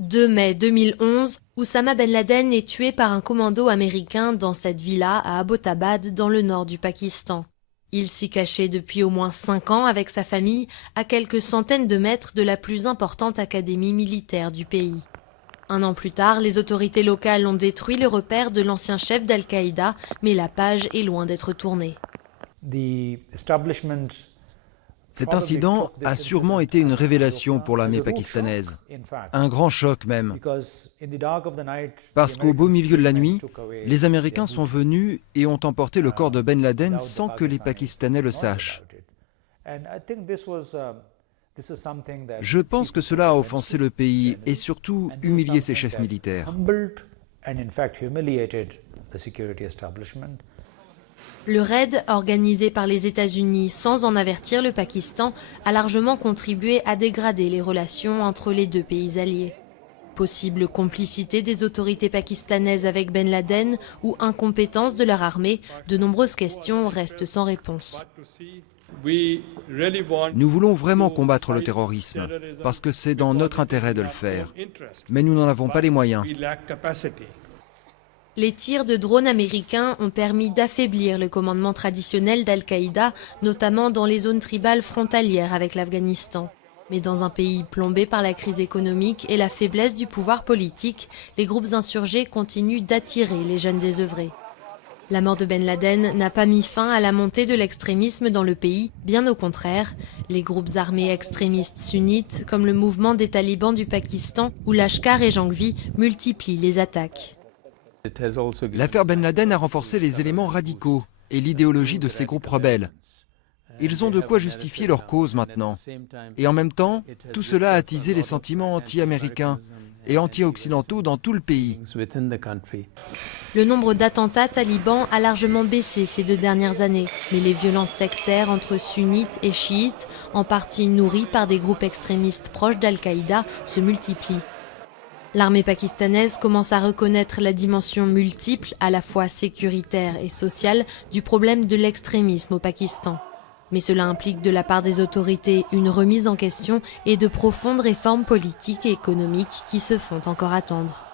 2 mai 2011, Oussama Ben Laden est tué par un commando américain dans cette villa à Abbottabad, dans le nord du Pakistan. Il s'y cachait depuis au moins 5 ans avec sa famille, à quelques centaines de mètres de la plus importante académie militaire du pays. 1 an plus tard, les autorités locales ont détruit le repère de l'ancien chef d'Al-Qaïda, mais la page est loin d'être tournée. Cet incident a sûrement été une révélation pour l'armée pakistanaise, un grand choc même, parce qu'au beau milieu de la nuit, les Américains sont venus et ont emporté le corps de Ben Laden sans que les Pakistanais le sachent. Je pense que cela a offensé le pays et surtout humilié ses chefs militaires. Le raid, organisé par les États-Unis sans en avertir le Pakistan, a largement contribué à dégrader les relations entre les deux pays alliés. Possible complicité des autorités pakistanaises avec Ben Laden ou incompétence de leur armée, de nombreuses questions restent sans réponse. Nous voulons vraiment combattre le terrorisme, parce que c'est dans notre intérêt de le faire. Mais nous n'en avons pas les moyens. Les tirs de drones américains ont permis d'affaiblir le commandement traditionnel d'Al-Qaïda, notamment dans les zones tribales frontalières avec l'Afghanistan. Mais dans un pays plombé par la crise économique et la faiblesse du pouvoir politique, les groupes insurgés continuent d'attirer les jeunes désœuvrés. La mort de Ben Laden n'a pas mis fin à la montée de l'extrémisme dans le pays, bien au contraire. Les groupes armés extrémistes sunnites, comme le mouvement des talibans du Pakistan ou Lashkar-e-Jhangvi, multiplient les attaques. L'affaire Ben Laden a renforcé les éléments radicaux et l'idéologie de ces groupes rebelles. Ils ont de quoi justifier leur cause maintenant. Et en même temps, tout cela a attisé les sentiments anti-américains et anti-occidentaux dans tout le pays. Le nombre d'attentats talibans a largement baissé ces 2 dernières années, mais les violences sectaires entre sunnites et chiites, en partie nourries par des groupes extrémistes proches d'Al-Qaïda, se multiplient. L'armée pakistanaise commence à reconnaître la dimension multiple, à la fois sécuritaire et sociale, du problème de l'extrémisme au Pakistan. Mais cela implique de la part des autorités une remise en question et de profondes réformes politiques et économiques qui se font encore attendre.